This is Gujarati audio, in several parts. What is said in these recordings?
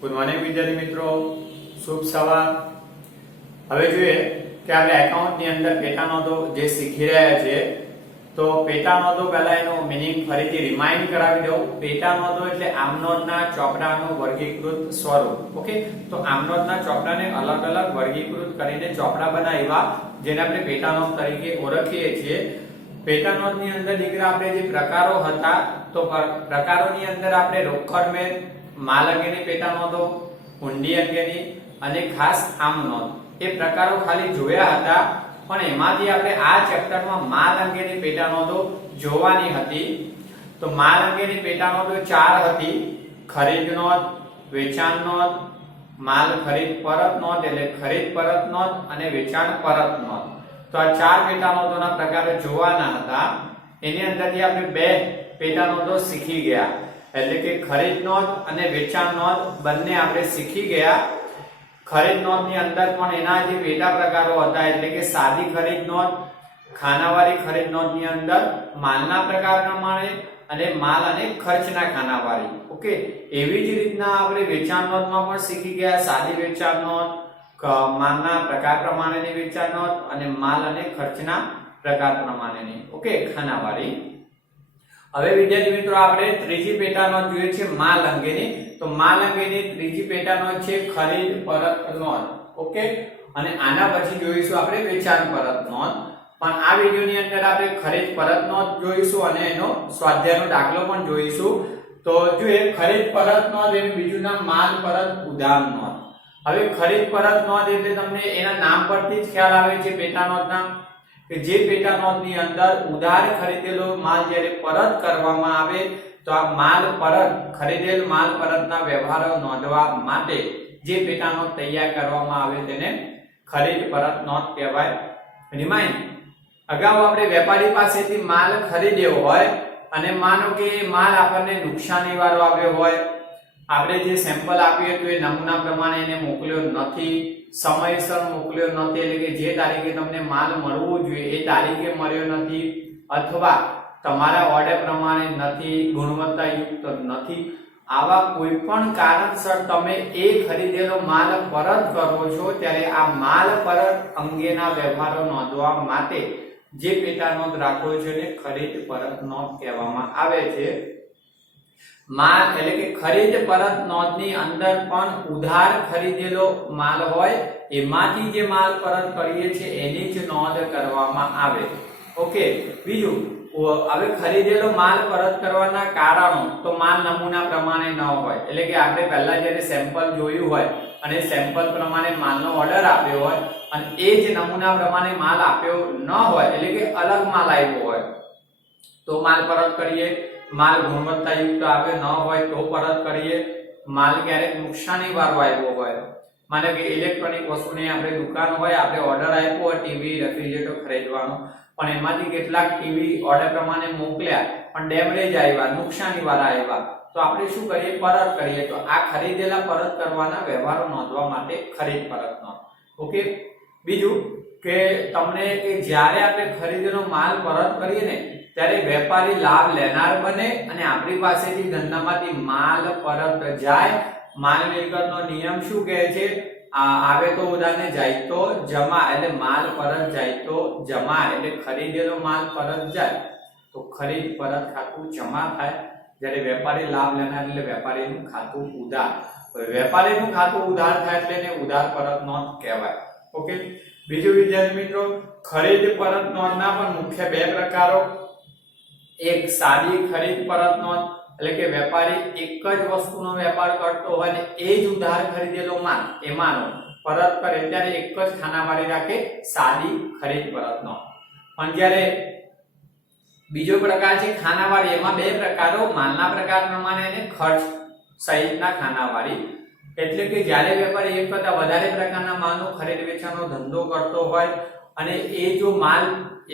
ગુડ મોર્નિંગ વિદ્યાર્થી મિત્રો, શુભ સવાર। હવે જોઈએ કે આપણે એકાઉન્ટની અંદર પેટા નોંધો જે શીખી રહ્યા છીએ તો પેટા નોંધો પહેલા એનો મીનિંગ ફરીથી રિમાઇન્ડ કરાવી દઉં। પેટા નોંધો એટલે આમનોંધના ચોપડાનું વર્ગીકૃત સ્વરૂપ। ઓકે, તો આમનોંધના ચોપડાને અલગ અલગ વર્ગીકૃત કરીને ચોપડા બનાવ્યા જેને આપણે પેટા નોંધ તરીકે ઓળખીએ છીએ। પેટા નોંધની અંદર દીકરા આપણે જે પ્રકારો હતા તો પ્રકારોની અંદર આપણે રોકડ મેળ, માલ અંગેની પેટા નોંધો, હુંડી અંગેની અને ખાસ આમ નોંધ એ પ્રકારો ખાલી જોયા હતા, પણ એમાંથી આપણે આ ચેપ્ટરમાં માલ અંગેની પેટા નોંધો જોવાની હતી। તો માલ અંગેની પેટા નોંધો 4 હતી: ખરીદ નોંધ, વેચાણ નોંધ, માલ ખરીદ પરત નોંધ એટલે ખરીદ પરત નોંધ અને વેચાણ પરત નોંધ। તો આ 4 પેટા નોંધોના પ્રકારો જોવાના હતા। એની અંદરથી આપણે 2 પેટા નોંધો શીખી ગયા, એટલે કે ખરીદ નોંધ અને વેચાણ નોંધ બંને આપણે શીખી ગયા। ખરીદ નોંધની અંદર પણ એના જે પેટા પ્રકારો હતા એટલે કે સાદી ખરીદ નોંધ, ખાનાવાળી ખરીદ નોંધની અંદર માલના પ્રકાર પ્રમાણે અને માલ અને ખર્ચના ખાનાવાળી। ઓકે, એવી જ રીતના આપણે વેચાણ નોંધમાં પણ શીખી ગયા સાદી વેચાણ નોંધ, માલના પ્રકાર પ્રમાણેની વેચાણ નોંધ અને માલ અને ખર્ચના પ્રકાર પ્રમાણેની ઓકે ખાનાવાળી। હવે વિદ્યાર્થી મિત્રો આપણે ત્રીજી પેટા નોંધ જોઈએ છે માલ અંગેની। તો માલ અંગેની ત્રીજી પેટા નોંધ છે ખરીદ પરત નોંધ। ઓકે, અને આના પછી જોઈશું આપણે વેચાણ પરત નોંધ। પણ આ વિડિયોની અંદર આપણે ખરીદ પરત નોંધ જોઈશું અને એનો સ્વાધ્યાયનો દાખલો પણ જોઈશું। તો જોઈએ ખરીદ પરત નોંધ એનું બીજું નામ માલ પરત ઉધાર નોંધ। હવે ખરીદ પરત નોંધ એટલે તમને એના નામ પરથી જ ખ્યાલ આવે છે પેટા નોંધના કે જે પેટા નોંધની અંદર ઉધાર ખરીદેલો માલ જ્યારે પરત કરવામાં આવે તો આ માલ પરત ખરીદેલ માલ પરતના વ્યવહારો નોંધવા માટે જે પેટા નોંધ તૈયાર કરવામાં આવે તેને ખરીદ પરત નોંધ કહેવાય। રિમાઇન્ડ, અગાઉ આપણે વેપારી પાસેથી માલ ખરીદ્યો હોય અને માનો કે માલ આપણને નુકસાની વાળો આવ્યો હોય, આપણે જે સેમ્પલ આપ્યું હતું એ નમૂના પ્રમાણે એને મોકલ્યો નથી, સમયસર મોકલ્યો નથી, એટલે કે જે તારીખે તમને માલ મળવો જોઈએ એ તારીખે મળ્યો નથી, અથવા તમારા ઓર્ડર પ્રમાણે નથી, ગુણવત્તાયુક્ત નથી, આવા કોઈ પણ કારણસર તમે એ ખરીદેલો માલ પરત કરો છો ત્યારે આ માલ પરત અંગેના વ્યવહારો નોંધવા માટે જે પેટા નોંધ રાખો છો એને ખરીદ પરત નોંધ કહેવામાં આવે છે। માલ એટલે કે ખરીદ પરત નોંધની અંદર પણ ઉધાર ખરીદેલો માલ હોય એમાંથી જે માલ પરત કરીએ છીએ એની જ નોંધ કરવામાં આવે। ઓકે, બીજું હવે ખરીદેલો માલ પરત કરવાના કારણો તો માલ નમૂના પ્રમાણે ન હોય, એટલે કે આપણે પહેલા જ્યારે સેમ્પલ જોયું હોય અને સેમ્પલ પ્રમાણે માલનો ઓર્ડર આપ્યો હોય અને એ જ નમૂના પ્રમાણે માલ આપ્યો ન હોય, એટલે કે અલગ માલ આવ્યો હોય તો માલ પરત કરીએ, માલ ગુણવત્તાયુક્ત આવ્યો ન હોય તો પરત કરીએ, માલ ક્યારેક નુકસાની વાળો આવ્યો હોય, માનો કે ઇલેક્ટ્રોનિક વસ્તુની આપણે દુકાન હોય, આપણે ઓર્ડર આપ્યો હોય ટીવી રેફ્રિજરેટર ખરીદવાનો, પણ એમાંથી કેટલાક ટીવી ઓર્ડર પ્રમાણે મોકલ્યા પણ ડેમેજ આવ્યા, નુકસાની વાળા આવ્યા, તો આપણે શું કરીએ? પરત કરીએ। તો આ ખરીદેલા પરત કરવાના વ્યવહારો નોંધવા માટે ખરીદ પરત નોંધ। ઓકે, બીજું કે તમને કે જ્યારે આપણે ખરીદેલો માલ પરત કરીએ ને ત્યારે વેપારી લાભ લેનાર બને અને આપણી પાસેથી ધંધામાંથી માલ પરત જાય। માલ મિલકતનો નિયમ શું કહે છે? આવે તો ઉધારને જાય તો જમા, એટલે માલ પરત જાય તો જમા, એટલે ખરીદેલો માલ પરત જાય તો ખરીદ પરત ખાતું જમા થાય, જ્યારે વેપારી લાભ લેનાર એટલે વેપારીનું ખાતું ઉધાર, વેપારીનું ખાતું ઉધાર થાય એટલે એને ઉધાર પરત નોંધ કહેવાય। ઓકે, બીજું વિદ્યાર્થી મિત્રો ખરીદ પરત નોંધના પણ મુખ્ય 2 પ્રકારો। એક સાદી ખરીદ પરત નોંધ એટલે કે વેપારી એક જ વસ્તુનો વેપાર કરતો હોય ને એ જ ઉધાર ખરીદેલો માલ એમાંનો પરત કરે ત્યારે એક જ ખાનાવાળી રાખે, સાદી ખરીદ પરત નોંધ। પણ જ્યારે બીજો પ્રકાર છે ખાનાવાળી, એમાં 2 પ્રકારો, માલના પ્રકાર પ્રમાણે અને ખર્ચ સહિતના ખાનાવાળી। એટલે કે જ્યારે વેપારી એક કરતા વધારે પ્રકારના માલનો ખરીદ વેચાણનો ધંધો કરતો હોય અને એ જો માલ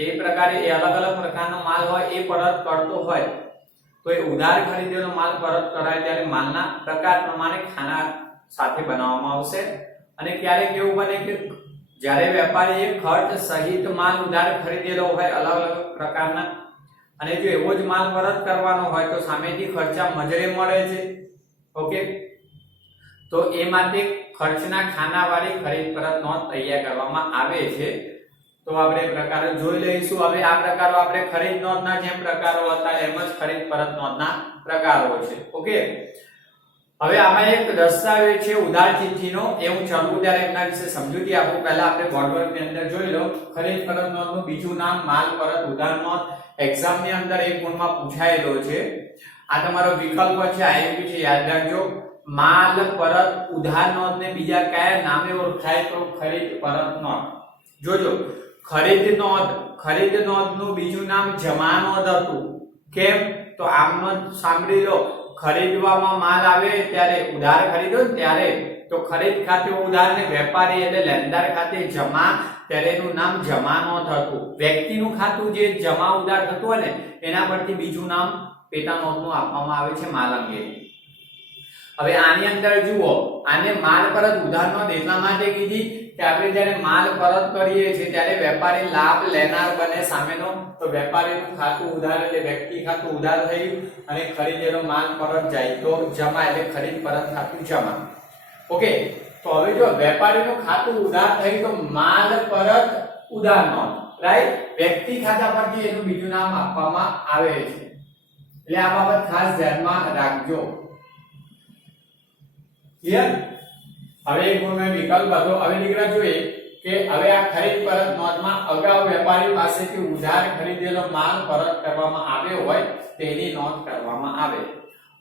એ પ્રકારે એ અલગ અલગ પ્રકારનો માલ હોય એ પરત કરતો હોય તો એ ઉધાર ખરીદેલો માલ પરત કરાય ત્યારે માલના પ્રકાર પ્રમાણે ખાના સાથે બનાવવામાં આવશે। અને ક્યારેક એવું બને કે જ્યારે વેપારીએ ખર્ચ સહિત માલ ઉધાર ખરીદેલો હોય અલગ અલગ પ્રકારના અને જો એવો જ માલ પરત કરવાનો હોય તો સામેથી ખર્ચા મજરે મળે છે। ઓકે, તો તો એ માટે ખર્ચના ખાનાવાળી ખરીદ પરત નોંધ તૈયાર કરવામાં આવે છે। તો આપણે પ્રકારો જોઈ લઈશું। હવે આ પ્રકારો આપણે ખરીદ નોંધના જેમ પ્રકારો હતા એમ જ ખરીદ પરત નોંધના પ્રકારો છે। ઓકે, હવે આમાં એક દસ્તાવેજ છે ઉધાર ચિઠ્ઠીનો, એ હું ચલવું ત્યારે એમના વિશે સમજૂતી આપું। પહેલા આપણે બોર્ડવર્કની અંદર જોઈ લો ખરીદ પરત નોંધનું બીજું નામ માલ પરત ઉધાર નોંધ। એક્ઝામની અંદર એક ગુણમાં પૂછાયેલો છે। આ તમારો વિકલ્પ છે, આઈએમપી છે, યાદ રાખજો। માલ પરત ઉધાર નોંધને બીજા કયા નામે ઓળખાય? તો ખરીદ પરત નોંધ। જોજો, ખરીદ નોંધનું બીજું નામ જમા નોંધ હતું। કેમ? તો આમનો સાંભળી લો, ખરીદવામાં માલ આવે ત્યારે ઉધાર ખરીદો ને ત્યારે તો ખરીદ ખાતે ઉધાર ને વેપારી એટલે લેણદાર ખાતે જમા, ત્યારે એનું નામ જમા નોંધ હતું। વ્યક્તિનું ખાતું જે જમા ઉધાર થતું હોય ને એના પરથી બીજું નામ પેટા નોંધનું આપવામાં આવે છે માલ અંગે। હવે આની અંદર જુઓ, આને માલ પરત ઉધાર નોંધ એટલા માટે કીધી કે આપણે જ્યારે માલ પરત કરીએ છીએ ત્યારે વેપારી લાભ લેનાર બને સામેનો, તો વેપારીનું ખાતું ઉધાર એટલે વ્યક્તિ ખાતું ઉધાર થયું અને ખરીદેલો માલ પરત જાય તો જમા એટલે ખરીદ પરત ખાતું જમા। ઓકે, તો હવે જો વેપારીનું ખાતું ઉધાર થયું તો માલ પરત ઉધાર નોંધ, રાઈટ? વ્યક્તિ ખાતા પરથી એનું બીજું નામ આપવામાં આવે છે, એટલે આ બાબત ખાસ ધ્યાનમાં રાખજો। ક્લિયર? હવે એક ગુણનો વિકલ્પ હતો। હવે નીકળા જોઈએ કે હવે આ ખરીદ પરત નોંધમાં અગાઉ વેપારી પાસેથી ઉધાર ખરીદેલો માલ પરત કરવામાં આવ્યો હોય તેની નોંધ કરવામાં આવે।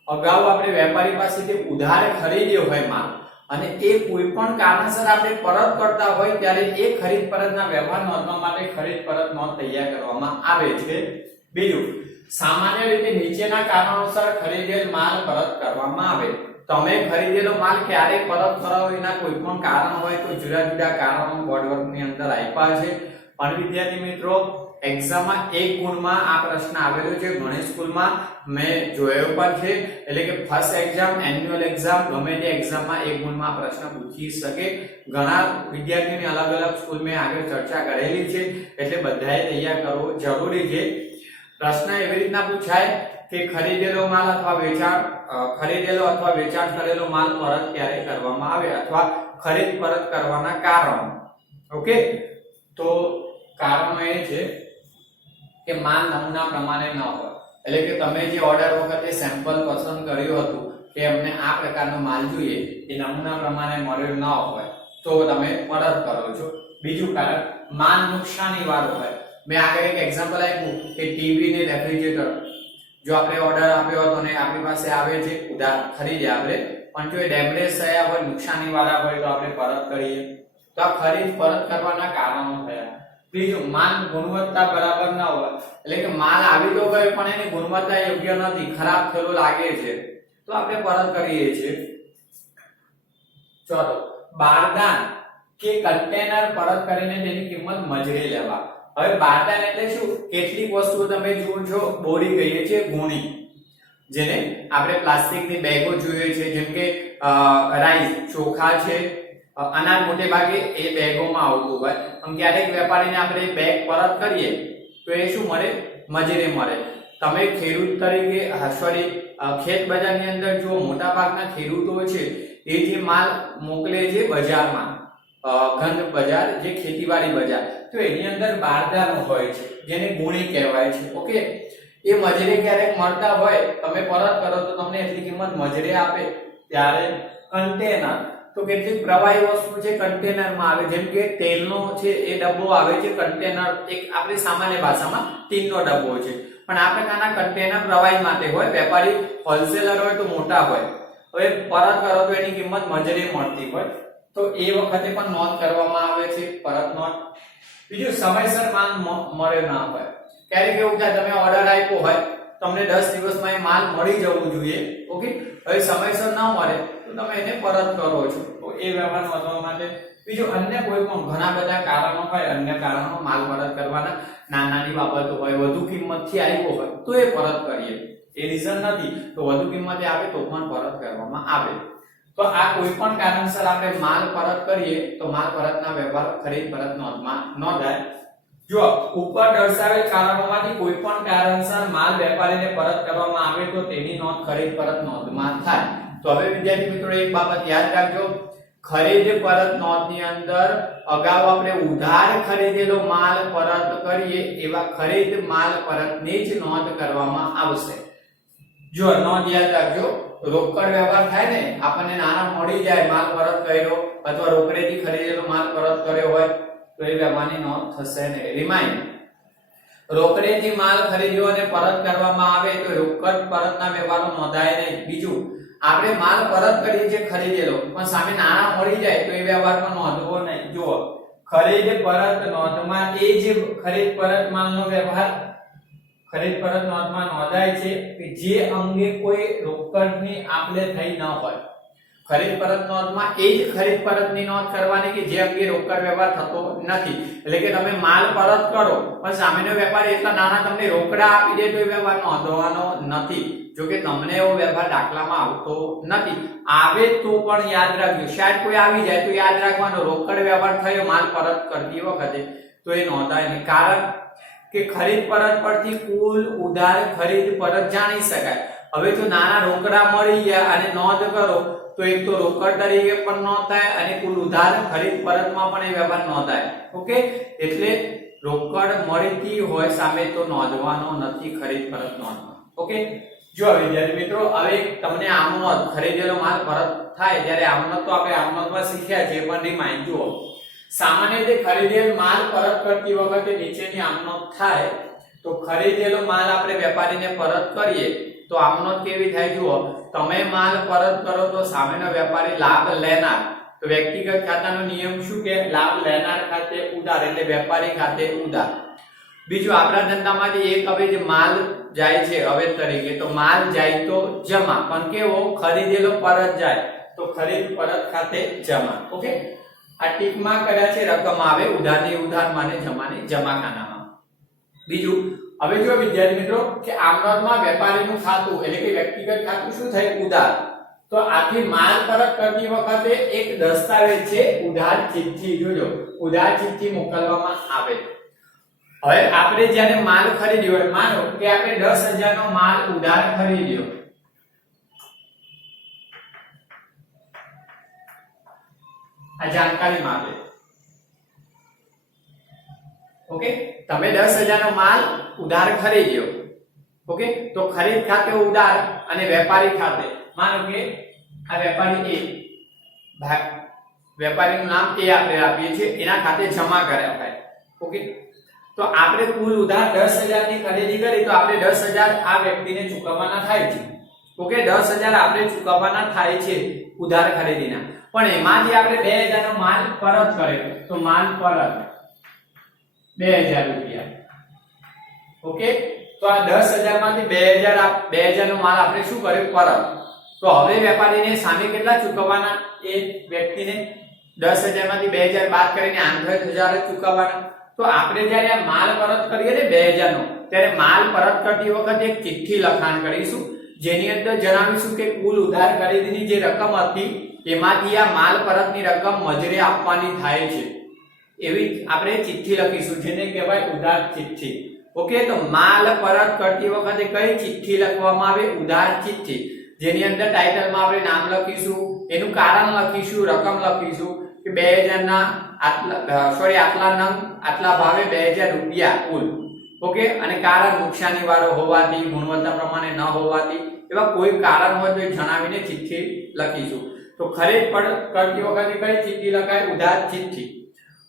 અગાઉ આપણે વેપારી પાસેથી ઉધાર ખરીદ્યો હોય માલ અને એ કોઈ પણ કારણસર આપણે પરત કરતા હોય ત્યારે એ ખરીદ પરતના વ્યવહાર નોંધવા માટે ખરીદ પરત નોંધ તૈયાર કરવામાં આવે છે। બીજું, સામાન્ય રીતે નીચેના કારણોસર ખરીદેલ માલ પરત કરવામાં આવે। તમે ખરીદેલો માલ ક્યારે પરત કરાવો એના કોઈ પણ કારણ હોય તો જુદા જુદા કારણો બોર્ડવર્કની અંદર આપ્યા છે। અને વિદ્યાર્થી મિત્રો, એક્ઝામમાં એક ગુણમાં આ પ્રશ્ન આવેલો છે, ઘણી સ્કૂલમાં મેં જોયો પણ છે, એટલે કે ફર્સ્ટ એક્ઝામ, એન્યુઅલ એક્ઝામ, ગમે તે એક્ઝામમાં એક ગુણમાં આ પ્રશ્ન પૂછી શકે। ઘણા વિદ્યાર્થીઓની અલગ અલગ સ્કૂલ મેં આગળ ચર્ચા કરેલી છે, એટલે બધાએ તૈયાર કરવો જરૂરી છે। પ્રશ્ન એવી રીતના પૂછાય કે ખરીદેલો માલ અથવા વેચાણ કરેલો માલ પરત ક્યારે કરવામાં આવે અથવા ખરીદ પરત કરવાના કારણો। ઓકે, તો કારણો એ છે કે માલ નમૂના પ્રમાણે ન હોય, એટલે કે તમે જે ઓર્ડર વખતે સેમ્પલ પસંદ કર્યું હતું કે અમને આ પ્રકારનો માલ જોઈએ, એ નમૂના પ્રમાણે મળ્યો ન હોય તો તમે પરત કરો છો। બીજું કારણ, માલ નુકસાની વાળો હોય। મેં આગળ એક એક્ઝામ્પલ આપ્યું કે ટીવી ને રેફ્રિજરેટર, જો આપણે ઓર્ડર આપ્યો હતો ને આપણી પાસે આવે છે ઉધાર ખરીદ્યા આપણે, પણ જો એ ડેમેજ થયા હોય, નુકસાની વાળા હોય તો આપણે પરત કરીએ, તો આ ખરીદ પરત કરવાના કારણો થયા। ત્રીજું, માલ ગુણવત્તા બરાબર ન હોય, એટલે કે માલ આવી તો ગયો પણ એની ગુણવત્તા યોગ્ય નથી, ખરાબ થયેલો લાગે છે તો આપણે પરત કરીએ છીએ। ચોથો, બારદાન કે કન્ટેનર પરત કરીને તેની કિંમત મજરે લેવા। હવે બારદાન એટલે શું? કેટલીક વસ્તુઓ તમે જુઓ છો, બોરી કહીએ છીએ, ગુણી, જેને આપણે પ્લાસ્ટિકની બેગો જોઈએ છે, જેમ કે રાઈસ, ચોખા છે, અનાજ મોટે ભાગે એ બેગોમાં આવતું હોય। આમ ક્યારેક વેપારીને આપણે બેગ પરત કરીએ તો એ શું મળે? મજરે મળે। તમે ખેડૂત તરીકે ખેત બજારની અંદર જો મોટા ભાગના ખેડૂતો છે એ જે માલ મોકલે છે બજારમાં, ઘન બજાર, જે ખેતીવાડી બજાર, તો એની અંદર બારદાનો હોય છે, જેને ગુણી કહેવાય છે। ઓકે, એ મજરે ક્યારેક મળતા હોય, તમે પરત કરો તો તમને એટલી કિંમત મજરે આપે। ત્યારે કન્ટેનર, તો કેટલીક પ્રવાહી વસ્તુ છે કન્ટેનરમાં આવે, જેમ કે તેલનો છે એ ડબ્બો આવે છે કન્ટેનર, એક આપણી સામાન્ય ભાષામાં ટીનનો ડબ્બો છે, પણ આ પ્રકારના કન્ટેનર પ્રવાહી માટે હોય। વેપારી હોલસેલર હોય તો મોટા હોય, હવે પરત કરો તો એની કિંમત મજરે મળતી હોય, તો એ વખતે પણ નોંધ કરવામાં આવે છે પરત નોંધ। બીજું, સમયસર માલ મળ્યો ના હોય। ક્યારેક એવું થાય તમે ઓર્ડર આપ્યો હોય, તમને 10 દિવસમાં એ માલ મળી જવું જોઈએ, ઓકે, હવે સમયસર ન મળે તો તમે એને પરત કરો છો, તો એ વ્યવહાર નોંધવા માટે। બીજું, અન્ય કોઈ પણ ઘણા બધા કારણો હોય, અન્ય કારણો માલ પરત કરવાના, નાની બાબતો હોય, વધુ કિંમતથી આવ્યો હોય તો એ પરત કરીએ, એ રીઝન નથી તો વધુ કિંમતે આવે તો પણ પરત કરવામાં આવે। તો આ કોઈ પણ કારણસર આપણે માલ પરત કરીએ તો માલ પરતના વ્યવહાર ખરીદ પરત નોંધમાં નોંધાય। જો ઉપર દર્શાવેલ કારણોમાંથી કોઈ પણ કારણસર માલ વેપારીને પરત કરવામાં આવે તો તેની નોંધ ખરીદ પરત નોંધમાં થાય। તો હવે વિદ્યાર્થી મિત્રો એક બાબત યાદ રાખજો, ખરીદ પરત નોંધની અંદર અગાઉ આપણે ઉધાર ખરીદેલો માલ પરત કરીએ એવા ખરીદ માલ પરતની જ નોંધ કરવામાં આવશે. જો નોંધ યાદ રાખજો, રોકડ વ્યવહાર થાય ને, આપણને નાણાં મળી જાય, માલ પરત કર્યો અથવા રોકડેથી ખરીદેલો માલ પરત કર્યો હોય તો એ વ્યવહારની નોંધ થશે ને. રિમાઇન્ડ, રોકડેથી માલ ખરીદ્યો અને પરત કરવામાં આવે તો રોકડ પરતના વ્યવહારો નોંધાય નહીં. બીજું, આપણે માલ પરત કરીએ છીએ ખરીદેલો, પણ સામે નાણાં મળી જાય તો એ વ્યવહારમાં નોંધવો નહીં. જુઓ, ખરીદ પરત નોંધમાં એ જે ખરીદ પરત માલનો વ્યવહાર ખરીદ પરત નોંધમાં નોંધાય છે કે જે અંગે કોઈ રોકડની આપ-લે થઈ ન હોય. ખરીદ પરત નોંધમાં એ જ ખરીદ પરતની નોંધ કરવાની કે જે અંગે રોકડ વ્યવહાર થતો નથી. એટલે કે તમે માલ પરત કરો પણ સામેનો વેપારી એટલા નાના તમને રોકડા આપી દે તો એ વ્યવહાર નોંધવાનો નથી. જો કે તમને એવો વ્યવહાર દાખલામાં આવતો નથી. આવે તો પણ યાદ રાખજો, શાયદ કોઈ આવી જાય તો યાદ રાખવાનો રોકડ વ્યવહાર થયો માલ પરત કરતી વખતે તો એ નોંધાય નહીં. કારણ કે ખરીદ પરત પરથી કુલ ઉધાર ખરીદ પરત જાણી શકાય. હવે જો નાના રોકડા મળી ગયા અને નોંધ કરો તો એક તો રોકડ તરીકે પણ નોંધ થાય અને કુલ ઉધાર ખરીદ પરતમાં પણ એ વ્યવહાર નોંધાય. ઓકે, એટલે રોકડ મળતી હોય સામે તો નોંધવાનો નથી ખરીદ પરત નોંધમાં. ઓકે, જો વિદ્યાર્થી મિત્રો હવે તમને આમનોંધ ખરીદેલો માલ પરત થાય ત્યારે આમનોંધ તો આપણે આમનોંધમાં શીખ્યા છે, પણ રિમાઇન્ડ જુઓ, સામાન્ય રીતે ખરીદેલ માલ પરત કરતી વખતે નીચેની આમનોંધ થાય તો ખરીદેલો માલ આપણે વેપારીને પરત કરીએ તો આમનોંધ કેવી થાય? જુઓ, તમે માલ પરત કરો તો સામેનો વેપારી લાભ લેનાર, તો વ્યક્તિગત ખાતાનો નિયમ શું કે લાભ લેનાર ખાતે ઉધાર એટલે વેપારી ખાતે ઉધાર. બીજું, આપણા ધંધામાંથી એક હવે જે માલ જાય છે હવે તરીકે, તો માલ જાય તો જમા, પણ કેવો ખરીદેલો પરત જાય તો ખરીદ પરત ખાતે જમા. ઓકે, આ ટીકમાં કર્યા છે, રકમ આવે ઉધારની ઉધારમાં અને જમાની જમા ખાનામાં. બીજું, હવે જો વિદ્યાર્થી મિત્રો કે આમનોંધમાં વેપારીનું ખાતું એટલે કે વ્યક્તિગત ખાતું શું થાય? ઉધાર. તો આથી માલ પરત કરતી વખતે એક દસ્તાવેજ છે ઉધાર ચિઠ્ઠી. જોજો, ઉધાર ચિઠ્ઠી મોકલવામાં આવે. હવે આપણે જ્યારે માલ ખરીદ્યો હોય, માનો કે આપણે 10,000 નો માલ ઉધાર ખરીદ્યો, આ જાણકારી માટે. ઓકે, તમે 10,000 નો માલ ઉધાર ખરીદ્યો. ઓકે, તો ખરીદ ખાતે ઉધાર અને વેપારી ખાતે, માનો કે આ વેપારી A, વેપારીનું નામ A આપણે આપીએ છીએ, એના ખાતે જમા કર્યા થાય. ઓકે, તો આપણે કુલ ઉધાર 10,000 ની ખરીદી કરી તો આપણે 10,000 આ વ્યક્તિને ચૂકવવાના થાય છે. ઓકે, 10,000 આપણે ચૂકવવાના થાય છે ઉધાર ખરીદીના. પણ એમાંથી આપણે 2,000 નો માલ પરત કર્યો તો માલ પરત 2,000 રૂપિયા. ઓકે, તો આ 10,000 માંથી 2,000 નો માલ આપણે શું કર્યો? પરત. તો હવે વેપારીને સામે કેટલા ચૂકવવાના? એ વ્યક્તિને 10,000 માંથી 2,000 બાદ કરીને 8,000 ચૂકવવાના. તો આપણે જ્યારે આ માલ પરત કરીએ ને 2,000 નો, ત્યારે માલ પરત કરતી વખતે એક ચિઠ્ઠી લખાણ કરીશું જેની અંદર જણાવીશું કે કુલ ઉધાર ખરીદીની જે રકમ હતી એમાંથી આ માલ પરતની રકમ મજૂરી આપવાની થાય છે. એવી આપણે ચિઠ્ઠી લખીશું જેને કહેવાય ઉધાર ચિઠ્ઠી. ઓકે, તો માલ પરત કરતી વખતે કઈ ચિઠ્ઠી લખવામાં આવે? ઉધાર ચિઠ્ઠી. જેની અંદર ટાઇટલમાં આપણે નામ લખીશું, એનું કારણ લખીશું, રકમ લખીશું કે 2,000 ના આટલા નંગ આટલા ભાવે 2,000 રૂપિયા કુલ. ઓકે, અને કારણ નુકસાની વાળો હોવાથી, ગુણવત્તા પ્રમાણે ન હોવાથી, એવા કોઈ કારણ હોય તો એ જણાવીને ચિઠ્ઠી લખીશું. તો ખરીદ કરતી વખતે કઈ ચિઠ્ઠી લખાય? ઉધાર ચિઠ્ઠી.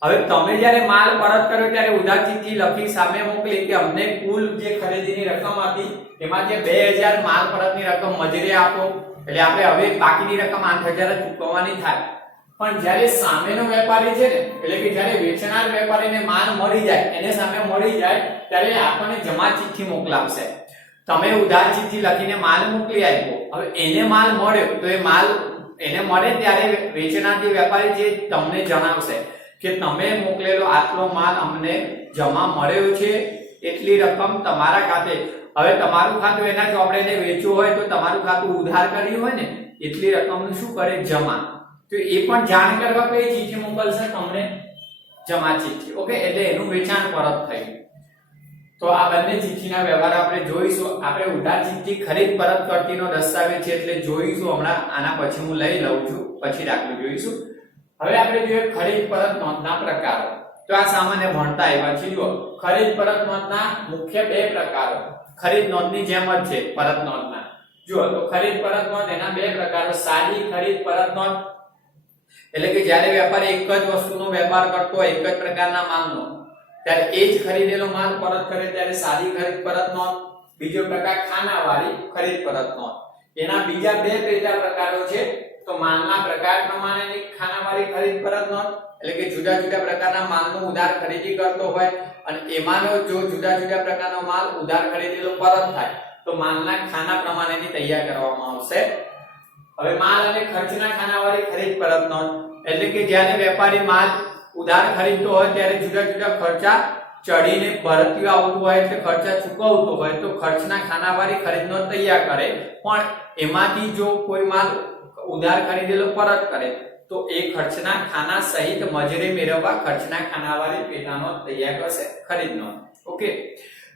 હવે તમે જ્યારે માલ પરત કર્યો ત્યારે ઉધાર ચિઠ્ઠી લખી સામે મોકલી કે અમને કુલ જે ખરીદીની રકમ હતી એમાં જે 2,000 માલ પરતની રકમ મજૂરી આપો, એટલે આપણે હવે બાકીની રકમ 8,000 ચૂકવવાની થાય. પણ જ્યારે સામેનો વેપારી છે ને, એટલે કે જ્યારે વેચનાર વેપારીને માલ મળી જાય, એને સામે મળી જાય ત્યારે આપણને જમા ચિઠ્ઠી મોકલાવશે. તમે ઉધાર ચિઠ્ઠી લખીને માલ મોકલી આપ્યો, હવે એને માલ મળ્યો તો એ માલ એને મળે ત્યારે વેચનાર જે વેપારી છે તમને જણાવશે કે તમે મોકલેલો આટલો માલ અમને જમા મળ્યો છે, એટલી રકમ તમારા ખાતે. હવે તમારું ખાતું એના ચોપડે એને વેચવું હોય તો તમારું ખાતું ઉધાર કર્યું હોય ને એટલી રકમનું શું કરે? જમા. તો એ પણ જાણ કરવા કઈ ચિઠ્ઠી મોકલશે તમને? જમા ચિઠ્ઠી. ઓકે, એટલે એનું વેચાણ પરત થયું. તો આ બંને ચિઠ્ઠીના વ્યવહાર આપણે જોઈશું. આપણે ઉધાર ચિઠ્ઠી ખરીદ પરત કરતીનો દસ્તાવેજ છે એટલે જોઈશું હમણાં. આના પછી હું લઈ લઉં છું, પછી દાખલો જોઈશું. હવે આપણે જોઈએ ખરીદ પરત નોંધના પ્રકારો. તો આ સામાન્ય ભણતા આવ્યા છે. જુઓ, ખરીદ પરત નોંધના મુખ્ય બે પ્રકારો. ખરીદ નોંધની જેમ જ છે પરત નોંધના. જુઓ તો ખરીદ પરત નોંધ એના બે પ્રકારો. સાદી ખરીદ પરત નોંધ એટલે કે જ્યારે વેપારી એક જ વસ્તુનો વેપાર કરતો હોય, એક જ પ્રકારના માલનો, ત્યારે એ જ ખરીદેલો માલ પરત કરે ત્યારે સાદી ખરીદ પરત નોંધ. બીજો પ્રકાર ખાનાવાળી ખરીદ પરત નોંધ. એના બીજા બે પેટા પ્રકારો છે. તો માલના પ્રકાર પ્રમાણેની ખાનાવાળી ખરીદ પરત નોંધ એટલે કે જુદા જુદા પ્રકારના માલનો ઉધાર ખરીદી કરતો હોય અને એમાંનો જો જુદા જુદા પ્રકારનો માલ ઉધાર ખરીદેલો પરત થાય તો માલના ખાના પ્રમાણેની તૈયાર કરવામાં આવશે. હવે માલ અને ખર્ચના ખાનાવાળી ખરીદ પરત નોંધ એટલે કે જ્યારે વેપારી માલ ઉધાર ખરીદતો હોય ત્યારે જુદા જુદા ખર્ચા ચડીને ભરતી આવતું હોય એટલે ખર્ચા ચૂકવતો હોય તો ખર્ચના ખાનાવાળી ખરીદ નોંધ તૈયાર કરે. પણ એમાંથી જો કોઈ માલ ઉધાર ખરીદેલો પરત કરે તો એ ખર્ચના ખાના સહિત મજૂરી મેળવવા ખર્ચના ખાનાવાળી પેટા નોંધ તૈયાર કરશે ખરીદ નોંધ. ઓકે,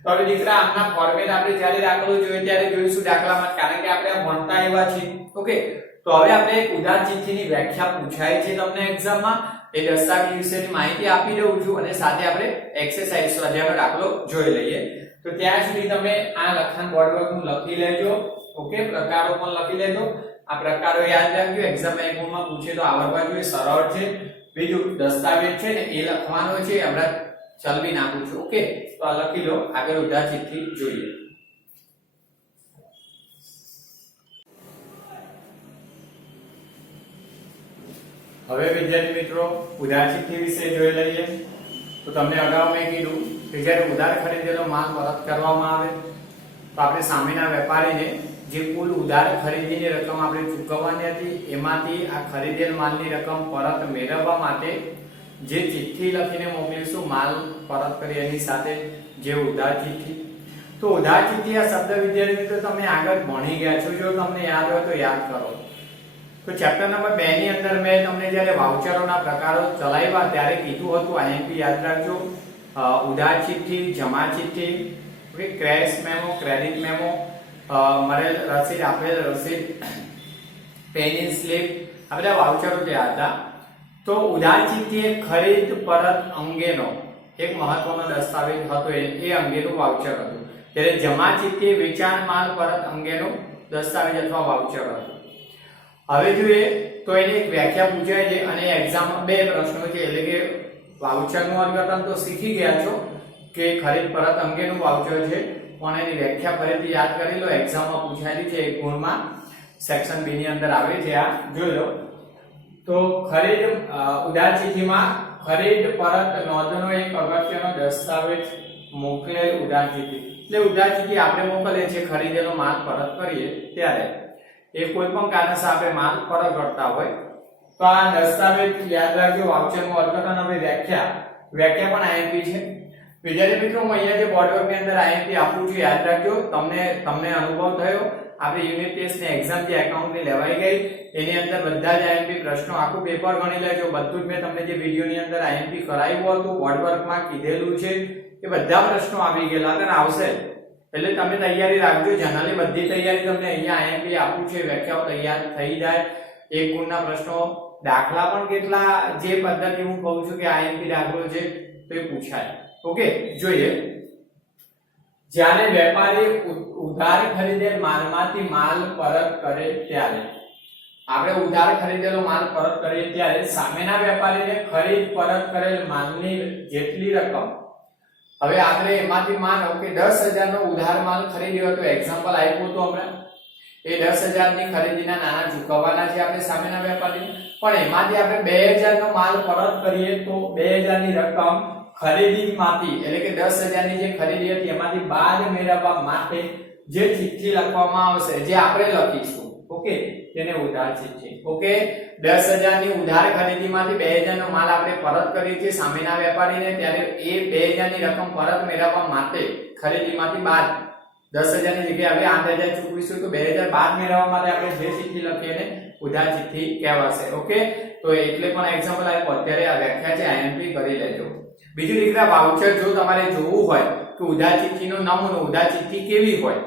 તો હવે દીકરા આમના ફોર્મેટ આપણે જ્યારે દાખલો જોઈએ ત્યારે જોઈશું દાખલામાં, કારણ કે આપણે ભણતા એવા છીએ. ઓકે, તો હવે આપણે એક ઉધાર ચિઠ્ઠીની વ્યાખ્યા પૂછાય છે તમને એક્ઝામમાં, એ દસ્તાવેજ વિશેની માહિતી આપી દઉં છું અને સાથે આપણે એક્સરસાઇઝ સ્વાધ્યાયનો દાખલો જોઈ લઈએ. તો ત્યાં સુધી તમે આ લખાણ બોર્ડ પર લખી લેજો. ઓકે, પ્રકારો પણ લખી લેજો. આ પ્રકારો યાદ રાખજો, એક્ઝામ માં પૂછે તો આવડવા જોઈએ, સરળ છે. બીજું દસ્તાવેજ છે ને એ લખવાનો છે, હમણાં ચલવી નાખું છું. ઓકે, તો આ લખી લો. આગળ ઉધાર ચિઠ્ઠી જોઈએ. હવે વિદ્યાર્થી મિત્રો ઉધાર ચિઠ્ઠી વિશે જોઈ લઈએ. તો તમને અગાઉ મેં કીધું કે જ્યારે ઉધાર ખરીદેલો માલ પરત કરવામાં આવે તો આપણે સામેના વેપારીને જે કુલ ઉધાર ખરીદીની રકમ આપણે ચૂકવવાની હતી એમાંથી આ ખરીદેલ માલની રકમ પરત મેળવવા માટે જે ચિઠ્ઠી લખીને મોકલીશું માલ પરત કરી એની સાથે, જે ઉધાર ચિઠ્ઠી. તો ઉધાર ચિઠ્ઠી આ શબ્દ વિદ્યાર્થી મિત્રો તમે આગળ ભણી ગયા છો, જો તમને યાદ હોય તો યાદ કરો. તો ચેપ્ટર નંબર 2 ની અંદર મેં તમને જ્યારે વાઉચરોના પ્રકારો ચલાવ્યા ત્યારે કીધું હતું, આઈએમપી યાદ રાખજો, ઉધાર ચિઠ્ઠી, જમા ચિઠ્ઠી, okay, cash memo, credit memo, મળેલ રસીદ, આપેલ રસીદ, પેની સ્લિપ, આ બધા વાઉચરો જે હતા. તો ઉધાર ચિઠ્ઠી એ ખરીદ પરત અંગેનો એક મહત્વનો દસ્તાવેજ હતો, એ અંગેનું વાઉચર હતું. ત્યારે જમા ચિઠ્ઠી વેચાણ માલ પરત અંગેનું દસ્તાવેજ અથવા વાઉચર હતું. હવે જોઈએ તો એની એક વ્યાખ્યા પૂછાય છે અને એક્ઝામમાં બે પ્રશ્નો છે. એટલે કે વાઉચરનું અર્થઘટન તો શીખી ગયા છો કે ખરીદ પરત અંગેનું વાઉચર છે, પણ એની વ્યાખ્યા ફરીથી યાદ કરી લો. એક્ઝામમાં પૂછાયેલી છે, એક ગુણમાં સેક્શન બી ની અંદર આવે છે, આ જોઈ લો. તો ખરીદ ઉધાર ચિઠ્ઠીમાં ખરીદ પરત નોંધનો એક અગત્યનો દસ્તાવેજ મોકલેલ ઉધાર ચિઠ્ઠી. એટલે ઉધાર ચિઠ્ઠી આપણે મોકલીએ છીએ ખરીદેલો માલ પરત કરીએ ત્યારે, એ કોઈ પણ કારણસર આપણે માલ પરત કરતા હોય તો આ દસ્તાવેજ યાદ રાખજો. વાઉચરનું અર્થઘટન. હવે વ્યાખ્યા પણ આઈએમપી છે. વિદ્યાર્થી મિત્રો હું અહીંયા જે બોર્ડ વર્કની અંદર આઈએમપી આપું છું, યાદ રાખજો. તમને અનુભવ થયો આપણી યુનિટ ટેસ્ટ ની એક્ઝામ જે એકાઉન્ટની લેવાઈ ગઈ એની અંદર બધા જ આઈએમપી પ્રશ્નો આખું પેપર ગણી લેજો. બધું જ મેં તમને જે વિડિયોની અંદર આઈએમપી કરાવ્યું હતું, બોર્ડ વર્કમાં કીધેલું છે કે બધા પ્રશ્નો આવી ગયેલા અને આવશે. એટલે તમે તૈયારી રાખજો. જનરલી બધી તૈયારી તમને અહીંયા આઈએમપી આપું છે, વ્યાખ્યાઓ તૈયાર થઈ જાય. એક ગુણના પ્રશ્નો, દાખલા પણ કેટલા જે પદ્ધતિ હું કહું છું કે આઈએમપી દાખલો છે તો એ પૂછાય. ઓકે, જોઈએ. જ્યારે વેપારી ઉધાર ખરીદેલ માલમાંથી માલ પરત કરે ત્યારે, આપણે ઉધાર ખરીદેલો માલ પરત કરીએ ત્યારે સામેના વેપારીને ખરીદ પરત કરેલ માલની જેટલી રકમ, હવે આપણે એમાંથી માનો કે 10,000 નો ઉધાર માલ ખરીદ્યો હતો, એક્ઝામ્પલ આપ્યું તો હમણાં, એ 10,000 ની ખરીદીના નાણાં ચૂકવવાના છે આપણે સામેના વેપારીને, પણ એમાંથી આપણે 2,000 નો માલ પરત કરીએ તો 2,000 ની રકમ ખરીદીમાંથી એટલે કે 10,000 ની જે ખરીદી હતી એમાંથી બાદ મેળવવા માટે જે ચિઠ્ઠી લખવામાં આવશે, જે આપણે લખીશું, ઓકે, તેને ઉધાર ચિઠ્ઠી. ઓકે, 10,000 ની ઉધાર ખરીદીમાંથી 2,000 નો માલ આપણે પરત કરીએ છીએ સામેના વેપારીને, ત્યારે એ 2,000 ની રકમ પરત મેળવવા માટે ખરીદીમાંથી બાદ 10,000 ની જગ્યાએ આપણે 8,000 ચૂકવીશું તો 2,000 બાદ મેળવવા માટે આપણે જે ચિઠ્ઠી લખીએ એને ઉધાર ચિઠ્ઠી કહેવાશે. ઓકે, તો એટલે પણ એક્ઝામ્પલ આપ્યું, અત્યારે આ વ્યાખ્યા છે આઈએમપી કરી લેજો. બીજું દીકરા વાઉચર જો તમારે જોવું હોય કે ઉધાર ચિઠ્ઠીનો નમૂનો, ઉધાર ચિઠ્ઠી કેવી હોય,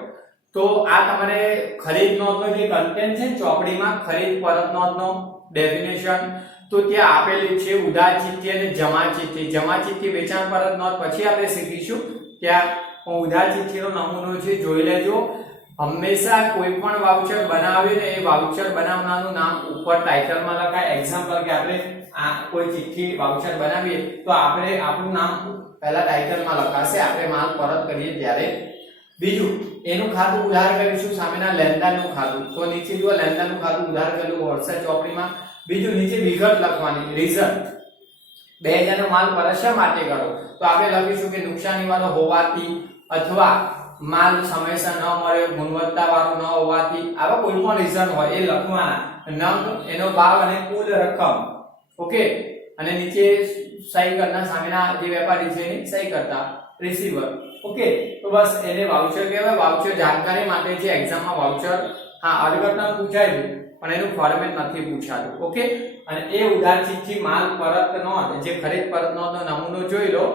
તો આ તમારે ખરીદ નોંધનો જે કન્ટેન્ટ છે ચોપડીમાં ખરીદ પરત નોંધનો ડેફિનેશન તો ત્યાં આપેલી છે ઉધાર ચિઠ્ઠી અને જમા ચિઠ્ઠી. જમા ચિઠ્ઠી વેચાણ પરત નોંધ પછી આપણે શીખીશું. ત્યાં ઉધાર ચિઠ્ઠીનો નમૂનો છે, જોઈ લેજો. હંમેશા કોઈ પણ વાઉચર બનાવે ને એ વાઉચર બનાવનારનું નામ ઉપર ટાઇટલમાં લખાય. એક્ઝામ્પલ કે આપણે આ કોઈ ચિઠ્ઠી વાઉચર બનાવીએ તો આપણે આપણું નામ પહેલા ટાઇટલમાં લખાશે આપણે માલ પરત કરીએ ત્યારે. બીજું એનું ખાતું ઉધાર કરીશું, સામેના લેણદારનું ખાતું, તો નીચે જો લેણદારનું ખાતું ઉધાર કરેલું હોશે ચોપડીમાં. બીજું નીચે વિગત લખવાની, રીઝન 2000 નો માલ પરત શા માટે કરો, તો આપણે લખીશું કે નુકસાની વાળો હોવાથી અથવા માલ સમયસર ન મળ્યો, ગુણવત્તા વાળો ન હોવાથી, આવા કોઈ પણ રીઝન હોય એ લખવાના. નંગ, એનો ભાવ અને કુલ રકમ. ઓકે, અને નીચે સહી કરનાર સામેના જે વેપારી છે એની સહી કરતા રિસીવર. ઓકે, તો બસ એને વાઉચર કહેવાય. વાઉચર જાણકારી માટે છે એક્ઝામમાં વાઉચર અર્થઘટન પૂછાયું પણ એનું ફોર્મેટ નથી પૂછાતું. ઓકે, અને એ ઉધાર ચિઠ્ઠી માલ પરત નોંધ જે ખરીદ પરત નોંધનો નમૂનો જોઈ લો.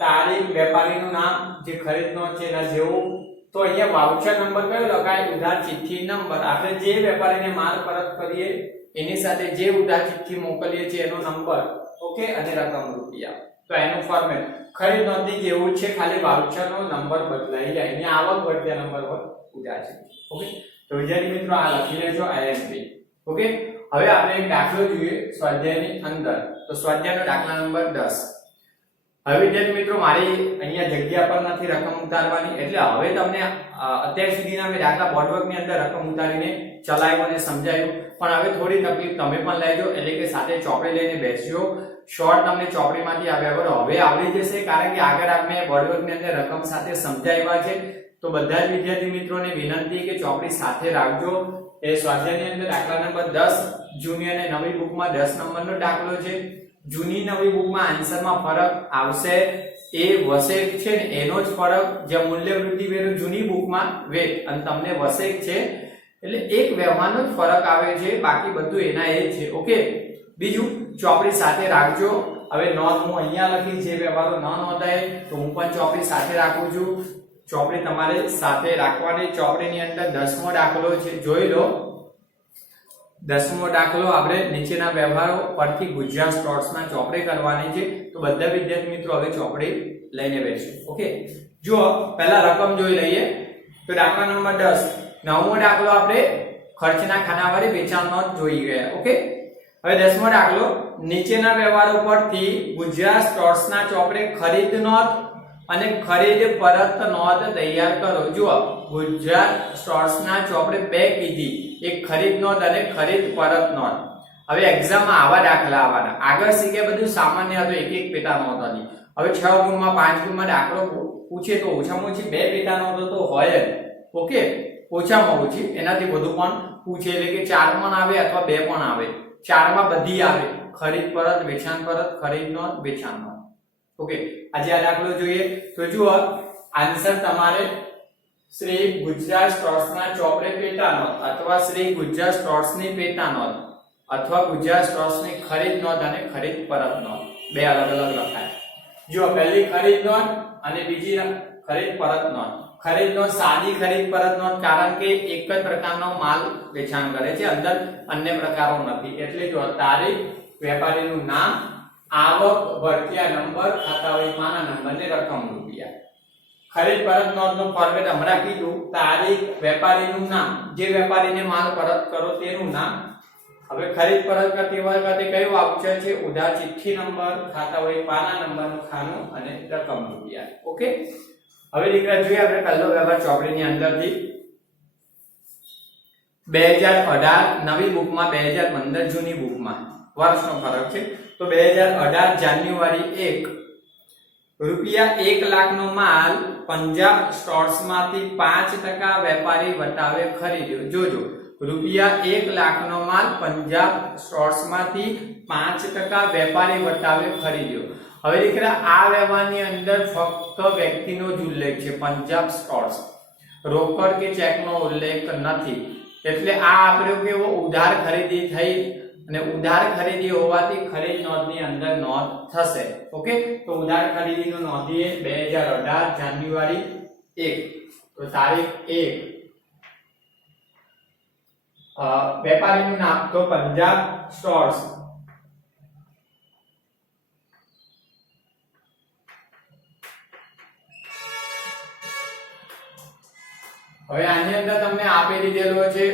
તારીખ, વેપારીનું નામ, જે ખરીદ નોંધ છે એના જેવું. તો અહીંયા વાઉચર નંબર કયો લખાય, ઉધાર ચિઠ્ઠી નંબર. આપણે જે વેપારીને માલ પરત કરીએ એની સાથે જે ઉધાર ચિઠ્ઠી મોકલીએ છીએ એનો નંબર. ઓકે, અને રકમ રૂપિયા. તો એનું ફોર્મેટ ખરીદ નોંધની જેવું છે, ખાલી વાઉચરનો નંબર બદલાઈ જાય. અહીંયા આવક વર્ત્યા નંબર હોય ઉધાર ચિઠ્ઠી. ઓકે, તો વિદ્યાર્થી મિત્રો આ લખી લેજો IMP. ઓકે, હવે આપણે એક દાખલો જોઈએ સ્વાધ્યાયની અંદર. તો સ્વાધ્યાયનો દાખલા નંબર 10. હવે વિદ્યાર્થી મિત્રો મારી અહીંયા જગ્યા પર નથી રકમ ઉતારવાની, એટલે હવે તમને અત્યાર સુધીના મેં દાખલા બોર્ડવર્કની અંદર રકમ ઉતારીને ચલાવ્યું અને સમજાવ્યું, પણ હવે થોડી તકલીફ તમે પણ લેજો, એટલે કે સાથે ચોપડી લઈને બેસજો. શોર્ટ તમને ચોપડીમાંથી આવ્યા બરાબર હવે આવડી જશે, કારણ કે આગળ આપણે બોર્ડવર્કની અંદર રકમ સાથે સમજાવ્યા છે. તો બધા જ વિદ્યાર્થી મિત્રોને વિનંતી કે ચોપડી સાથે રાખજો. એ સ્વાધ્યાયની અંદર દાખલા નંબર 10 જૂની અને નવી બુકમાં 10 નંબરનો દાખલો છે. જૂની નવી બુકમાં આન્સરમાં ફરક આવશે, એ વસેક છે ને એનો જ ફરક, જે મૂલ્ય વૃદ્ધિ વેરો જૂની બુકમાં વેટ અને તમને વસેક છે એટલે એક વ્યવહારનો જ ફરક આવે છે, બાકી બધું એના એ છે. ઓકે, બીજું ચોપડી સાથે રાખજો. હવે નોંધ હું અહીંયા લખી, જે વ્યવહારો ન નોંધાય તો હું પણ ચોપડી સાથે રાખું છું. ચોપડી તમારે સાથે રાખવાની. ચોપડીની અંદર 10મો દાખલો છે, જોઈ લો. 10મો દાખલો આપણે નીચેના વ્યવહારો પરથી ગુજરાત સ્ટોર્સના ચોપડી કરવાની છે. તો બધા વિદ્યાર્થી મિત્રો હવે ચોપડી લઈને બેસો. ઓકે, જો પહેલા રકમ જોઈ લઈએ. તો દાખલા નંબર 10, 9મો દાખલો આપણે ખર્ચના ખાનાવાળી વેચાણ નોંધ જોઈ ગયા. ઓકે, હવે 10મો દાખલો નીચેના વ્યવહારો પરથી ગુજરાત સ્ટોર્સના ચોપડે ખરીદ નોંધ અને ખરીદ પરત નોંધ તૈયાર કરો. જુઓ ગુજરાત સ્ટોર્સના ચોપડે બે કીધી, એક ખરીદ નોંધ અને ખરીદ પરત નોંધ. હવે એક્ઝામમાં આવા દાખલા આવવાના. આગળ શીખે બધું સામાન્ય હતું, એક એક પેટા નોંધ હતી. હવે 6 ગુણમાં 5 ગુણમાં દાખલો પૂછે તો ઓછામાં ઓછી બે પેટા નોંધો તો હોય જ. ઓકે, ઓછામાં ઓછી એનાથી વધુ પણ પૂછે, એટલે કે 4 પણ આવે અથવા 2 પણ આવે. 4માં બધી આવે, ખરીદ પરત, વેચાણ પરત, ખરીદ નોંધ, વેચાણ નોંધ. ઓકે, આજે આ દાખલો જોઈએ. તો જુઓ આન્સર તમારે શ્રી ગુજરાત સ્ટોર્સના ચોપડે પેટા નોંધ અથવા શ્રી ગુજરાત સ્ટોર્સની પેટા નોંધ અથવા ગુજરાત સ્ટોર્સની ખરીદ નોંધ અને ખરીદ પરત નોંધ બે અલગ અલગ લખાય. જુઓ પહેલી ખરીદ નોંધ અને બીજી ખરીદ પરત નોંધ. ખરીદ નોંધ સાદી ખરીદ પરત નોંધ, કારણ કે એક જ પ્રકારનો માલ વેચાણ કરે છે, અંદર અન્ય પ્રકારો નથી. એટલે જો તારીખ, વેપારીનું નામ, આવક વર્ત્યા નંબર, ખાતાવહીમાંના નંબર ને રકમ રૂપિયા. ખરીદ પરત નોંધનો ફોર્મેટ હમણાં કીધું, તારીખ, વેપારીનું નામ, જે વેપારીને માલ પરત કરો તેનું નામ. હવે ખરીદ પરત કરતી વખતે કયું વાઉચર છે, ઉધાર ચિઠ્ઠી નંબર, ખાતાવહીમાંના નંબરનું ખાનું અને રકમ રૂપિયા. ઓકે, હવે દીકરા જોઈએ આપણે પહેલો વ્યવહાર ચોપડીની અંદરથી. 2018 નવી બુકમાં, 2015 જૂની બુકમાં વર્ષનો ફરક છે. તો 2018 જાન્યુઆરી 1 રૂપિયા 1 લાખનો માલ પંજાબ સ્ટોર્સમાંથી 5% વેપારી વટાવે ખરીદ્યો. જોજો, રૂપિયા 1 લાખનો માલ પંજાબ સ્ટોર્સમાંથી 5% વેપારી વટાવે ખરીદ્યો. હવે દીકરા આ વ્યવહારની અંદર ફક્ત વ્યક્તિનો જ ઉલ્લેખ છે, પંજાબ સ્ટોર્સ. રોકડ કે ચેકનો ઉલ્લેખ નથી. એટલે આ આપણો કેવો ઉધાર ખરીદી થઈ અને ઉધાર ખરીદી હોવાથી ખરીદ નોંધની અંદર નોંધ થશે. ઓકે, તો ઉધાર ખરીદીનું નોંધીએ 2018 જાન્યુઆરી 1. તો તારીખ 1. વેપારીનું નામ તો પંજાબ સ્ટોર્સ. હવે આની અંદર તમને આપી દીધેલો છે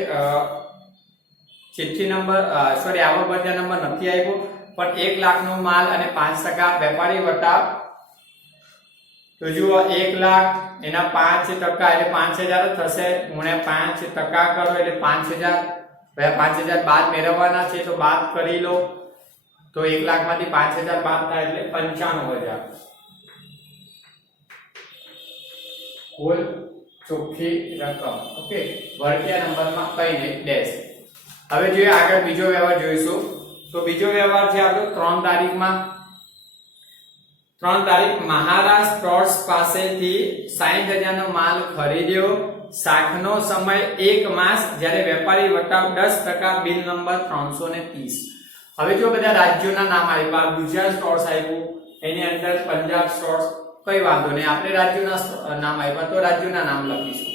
ચિઠ્ઠી નંબર આવક બજાર નંબર નથી આપ્યો, પણ 1 લાખનો માલ અને 5% વેપારી વટાવ. તો જુઓ 1 લાખ એના 5% એટલે 5000 થશે, ગુણ્યા 5% કરો એટલે 5000. હવે 5000 બાદ મેળવવાના છે તો બાદ કરી લો, તો 1 લાખમાંથી 5000 બાદ થાય એટલે 95000 કુલ ચોખ્ખી રકમ. ઓકે, વર્ગીય નંબરમાં કઈ નહીં ડેશ. હવે જોઈએ આગળ બીજો વ્યવહાર જોઈશું. તો બીજો વ્યવહાર છે આપણો 3 તારીખમાં. 3 તારીખ મહારાષ્ટ્ર સ્ટોર્સ પાસેથી 60000 નો માલ ખરીદ્યો. શાખનો સમય 1 માસ, જ્યારે વેપારી વટાવ 10%, બિલ નંબર 330. હવે જો બધા રાજ્યોના નામ આપ્યા, ગુજરાત સ્ટોર્સ આપ્યું, એની અંદર પંજાબ સ્ટોર્સ, કઈ વાંધો નહીં, આપણે રાજ્યોના નામ આપ્યા તો રાજ્યોના નામ લખીશું.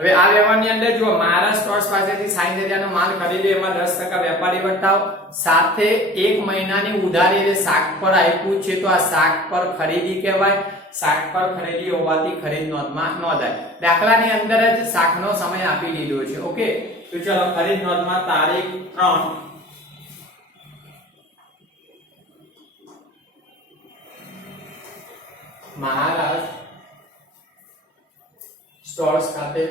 હવે આ વ્યવહારની અંદર જો મહારાષ્ટ્ર સ્ટોર્સ પાસેથી 60000 નો માલ ખરીદ્યો, એમાં 10% વેપારી વટાવ સાથે 1 મહિનાની ઉધારી એટલે શાક પર આપ્યું છે, તો આ શાક પર ખરીદી કહેવાય. શાક પર ખરીદી હોવાથી ખરીદ નોંધમાં નોંધાય. દાખલાની અંદર જ શાકનો સમય આપી દીધો છે. ઓકે, તો ચલો ખરીદ નોંધમાં તારીખ 3 મહારાષ્ટ્ર સ્ટોર્સ ખાતે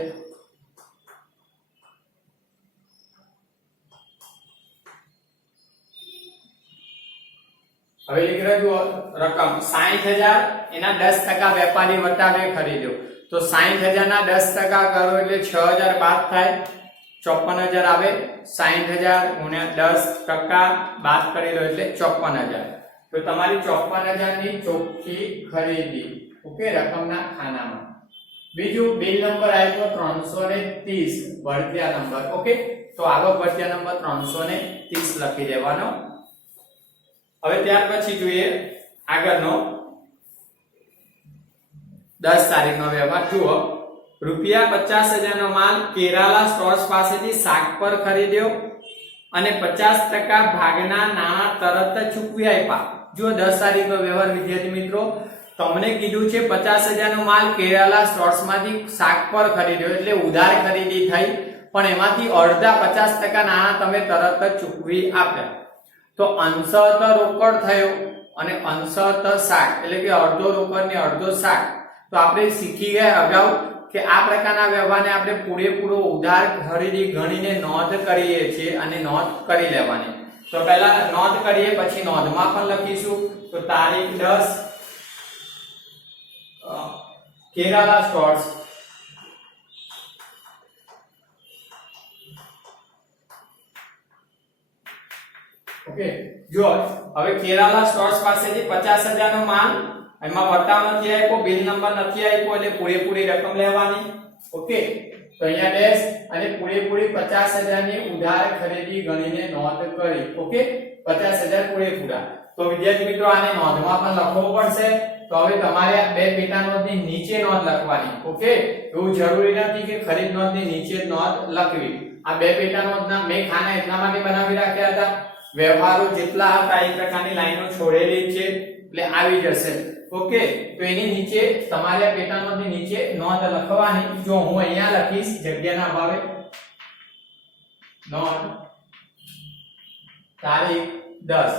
હવે લીખ રહ્યું રકમ 60000, એના 10% વેપારી વટાવે ખરીદ્યો. તો 60000 ના 10% કરો એટલે 6000 બાદ થાય, 54000 આવે. 60000 ગુણ્યા 10% બાદ કરી લો એટલે 54000. તો તમારી 54000 ની ચોખ્ખી ખરીદી. ઓકે, રકમના ખાનામાં. બીજું બિલ નંબર આપ્યો 330, ભરતિયા નંબર. ઓકે, તો આવક ભરતિયા નંબર 330 લખી દેવાનો. હવે ત્યાર પછી જોઈએ આગળનો 10 તારીખનો વ્યવહાર. જુઓ, રૂપિયા 50000 નો માલ કેરાલા સ્ટોર્સ પાસેથી શાક પર ખરીદ્યો અને 50% ભાગના નાણાં તરત જ ચૂકવી આપ્યા. જો 10 તારીખનો વ્યવહાર વિદ્યાર્થી મિત્રો, તમને કીધું છે 50000 નો માલ કેરાલા સ્ટોર્સ માંથી શાક પર ખરીદ્યો એટલે ઉધાર ખરીદી થઈ, પણ એમાંથી અડધા 50% નાણાં તમે તરત જ ચૂકવી આપ્યા. તો અંશતઃ રોકડ થયો અને અંશતઃ શાક, એટલે કે અડધો રોકડ ને અડધો શાક. તો આપણે શીખી ગયા અગાઉ કે આ પ્રકારના વ્યવહારને આપણે પૂરેપૂરો ઉધાર ખરીદી ગણીને નોંધ કરીએ છીએ અને નોંધ કરી લેવાની. તો પહેલા નોંધ કરીએ, પછી નોંધમાં પણ લખીશું. તો તારીખ 10 કેરાલા સ્ટોર્સ ઓકે, જો હવે કેરાલા સ્ટોર્સ પાસેથી 50000 નો માલ, એમાં વટાવ નથી આપ્યો, બિલ નંબર નથી આપ્યો, એટલે પૂરેપૂરી રકમ લેવાની. ઓકે, તો અહીંયા ડેશ અને પૂરેપૂરી 50000 ની ઉધાર ખરીદી ગણીને નોંધ કરી. ઓકે, 50000 પૂરેપૂરા. તો વિદ્યાર્થી મિત્રો આને નોંધમાં પણ લખવો પડશે. તો હવે તમારે આ બે પેટા નોંધની નીચે નોંધ લખવાની. ઓકે, એવું જરૂરી નથી કે ખરીદ નોંધની નીચે નોંધ લખવી. આ બે પેટા નોંધના મેં ખાના એટલા માટે બનાવી રાખ્યા હતા, વ્યવહારો જેટલા હતા એ પ્રકારની લાઈનો છોડેલી છે એટલે આવી જશે. ઓકે, તો એની નીચે તમારે આ પેટા નોંધની નીચે નોંધ લખવાની. જો હું અહીંયા લખીશ જગ્યાના અભાવે, નોંધ તારીખ 10.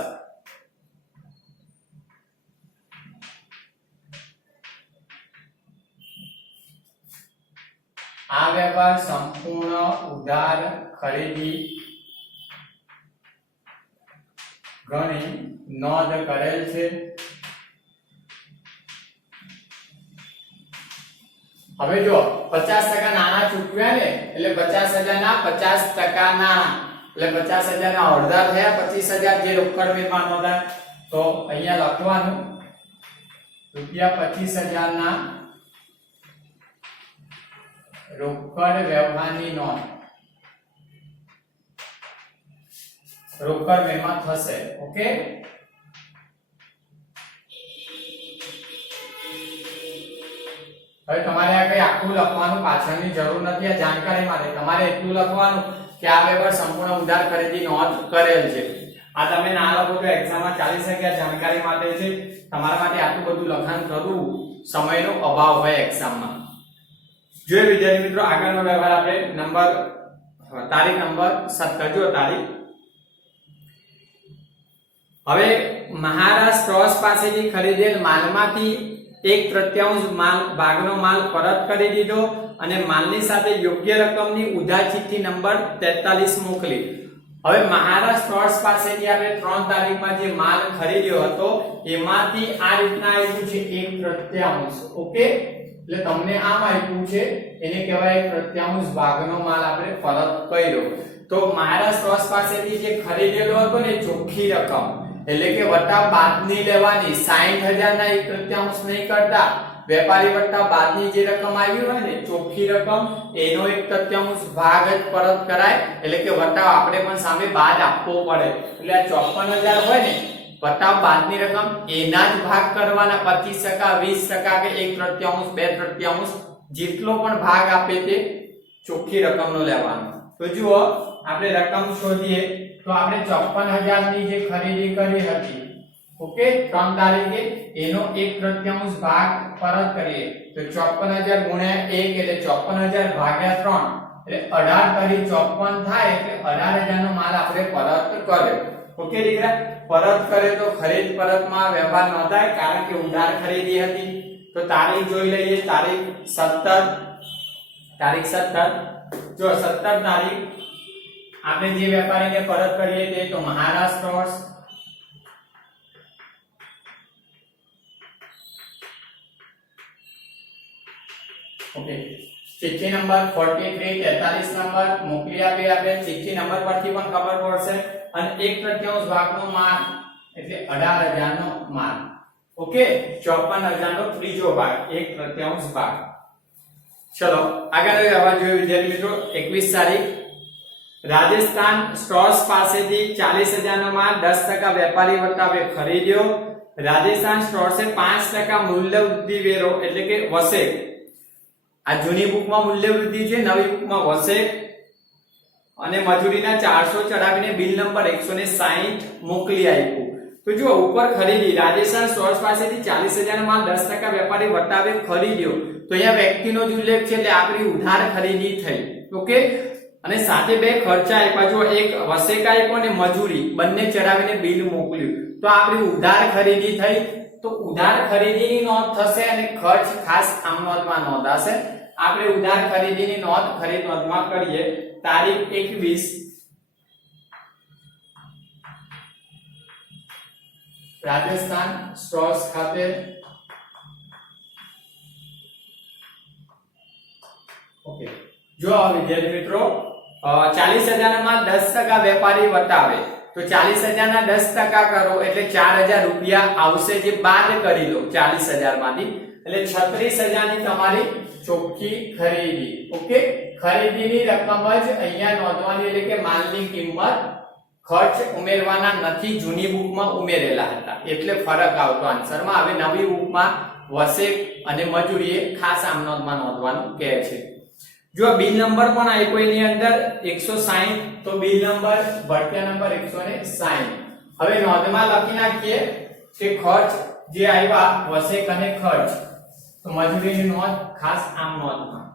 આ વ્યવહાર સંપૂર્ણ ઉધાર ખરીદી ગણી નોંધ કરેલ છે. હવે જો 50% નાણાં ચૂકવ્યા ને એટલે 50000 ના 50% નાણાં એટલે 50000 ના અડધા થયા, 25000 જે રોકડ વ્યવહાર નોંધાય. તો અહીંયા લખવાનું રૂપિયા 25000 ના રોકડ વ્યવહારની નોંધ. રોકડ મેમાં થશે. ઓકે, હવે તમારે આ કઈ આખું લખવાનું પાછળની જરૂર નથી. આ જાણકારી માટે તમારે એટલું લખવાનું કે આ પેપર સંપૂર્ણ ઉધાર ખરીદી નોંધ કરેલ છે. આ તમે ના લખો તો એક્ઝામમાં ચાલી શકે. આ જાણકારી માટે છે. તમારા માટે આટલું બધું લખાણ કરવું સમયનો અભાવ હોય એક્ઝામમાં. જોઈએ વિદ્યાર્થી મિત્રો, આગળનો વ્યવહાર આપણે તારીખ નંબર 17. જો તારીખ, હવે મહારાજ સ્ટ્રોસ પાસેથી ખરીદેલ માલમાંથી 1/3 ભાગનો માલ પરત કરી દીધો અને માલની સાથે યોગ્ય રકમની ઉધાર ચિઠ્ઠી નંબર 43 મોકલી. હવે મહારાજ સ્ટોર્સ પાસેથી આપણે 3 તારીખમાં જે માલ ખરીદ્યો હતો એમાંથી આ રીતના આવ્યું છે 1/3. ઓકે, એટલે તમને આમ આપ્યું છે, એને કહેવાય 1/3 ભાગનો માલ આપણે પરત કર્યો. તો મહારાજ સ્ટોર્સ પાસેથી જે ખરીદેલો હતો ને ચોખ્ખી રકમ, એટલે કે વટા બાદની લેવાની. 60,000 ના 1/3 નહીં કરતા, વેપારી વટા બાદની જે રકમ આવી હોય ને ચોખ્ખી રકમ, એનો 1/3 ભાગ જ પરત કરાય. એટલે કે વટા આપણે પણ સામે બાદ આપવો પડે. એટલે આ 54,000 હોય ને વટા બાદની રકમ, એના જ ભાગ કરવાના. 25%, 20% કે 1/3, 2/3 જેટલો પણ ભાગ આપે તે ચોખ્ખી રકમનો લેવાનો. તો જુઓ, આપણે રકમ શોધીએ તો આપણે 54,000 ની જે ખરીદી કરી હતી, ઓકે, 3 તારીખે, એનો 1/3 ભાગ પરત કરીએ તો 54,000 ગુણ્યા 1 એટલે 54,000 ભાગ્યા 3 એટલે 18 * 54 થાય. એટલે 18,000 નો માલ આપણે પરત કર્યો. ઓકે દીકરા, પરત કરે તો ખરીદ પરતમાં વ્યવહાર ન થાય, કારણ કે ઉધાર ખરીદી હતી. તો તારીખ જોઈ લઈએ. તારીખ 17. જો 17 તારીખ આપણે જે વેપારીને પરત કરીએ તે તો મહારાજ સ્ટોર્સ. ઓકે, ચિઠ્ઠી નંબર 43 43 નંબર મોકલી આપી. આપણે ચિઠ્ઠી નંબર પરથી પણ ખબર પડશે. અને 1/3 ભાગનો માલ એટલે 18,000 નો માલ. ઓકે, 54,000 નો ત્રીજો ભાગ, 1/3 ભાગ. ચલો આગળ આવવા જોઈએ વિદ્યાર્થી મિત્રો. 21 તારીખ રાજસ્થાન સ્ટોર્સ પાસેથી 40,000 નો માલ 10% વેપારી વટાવે ખરીદ્યો. રાજસ્થાન સ્ટોર્સે 5% મૂલ્ય વૃદ્ધિ વેરો એટલે કે વસેક, આ જૂની બુકમાં મૂલ્ય વૃદ્ધિ છે, નવી બુકમાં વસેક અને મજૂરીના 400 ચડાવીને બિલ નંબર 160 મોકલી આપ્યું. તો જો ઉપર ખરીદી રાજસ્થાન સ્ટોર્સ પાસેથી 40,000 નો માલ 10% વેપારી વટાવે ખરીદ્યો. તો અહીંયા વ્યક્તિનો જ ઉલ્લેખ છે, એટલે આપણી ઉધાર ખરીદી થઈ. ઓકે, અને સાથે બે ખર્ચા આપ્યા. જો એક વસેક આપ્યો અને મજૂરી, બંને ચડાવીને બિલ મોકલ્યું. તો આપણી ઉધાર ખરીદી થઈ. તો ઉધાર ખરીદીની નોંધ થશે અને ખર્ચ ખાસ આમ નોંધમાં નોંધાશે. આપણે ઉધાર ખરીદીની નોંધ ખરીદ નોંધમાં કરીએ. તારીખ 21 રાજસ્થાન સ્ટોર્સ ખાતે ઓકે, જો વિદ્યાર્થી મિત્રો 40,000 માં 10% વેપારી વટાવે તો 40,000 ના 10% કરો એટલે 4,000 રૂપિયા આવશે, જે બાદ કરી લો 40,000 માંથી. એટલે 36,000 ની તમારી ચોખ્ખી ખરીદી. ઓકે, ખરીદીની રકમ જ અહીંયા નોંધવાની, એટલે કે માલની કિંમત. ખર્ચ ઉમેરવાના નથી, જૂની બુકમાં ઉમેરેલા હતા એટલે ફરક આવતો આન્સરમાં. હવે નવી બુકમાં વસેક અને મજૂરી ખાસ આમ નોંધમાં નોંધવાનું કહે છે. જો બિલ નંબર પણ આપ્યો એની અંદર 160, તો બિલ નંબર ભરતીયા નંબર 160. હવે નોંધમાં લખી નાખીએ કે ખર્ચ જે આવ્યા વસેક અને ખર્ચ, તો મજૂરીની નોંધ ખાસ આમ નોંધમાં.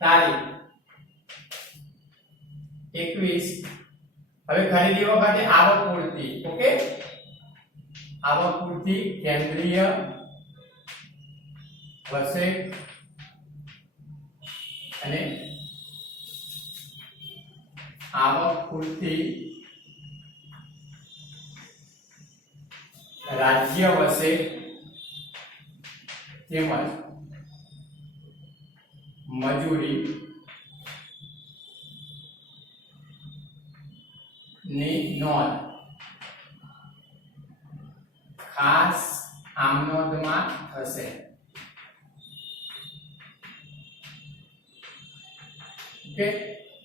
તારીખ 21. હવે ખરીદી વખતે આવક પૂરતી. ઓકે, આવક પૂરતી કેન્દ્રીય વસેક અને આવક પૂરતી રાજ્ય વસેક તેમજ મજૂરી ની નોંધ ખાસ આમ નોંધમાં થશે. ઓકે,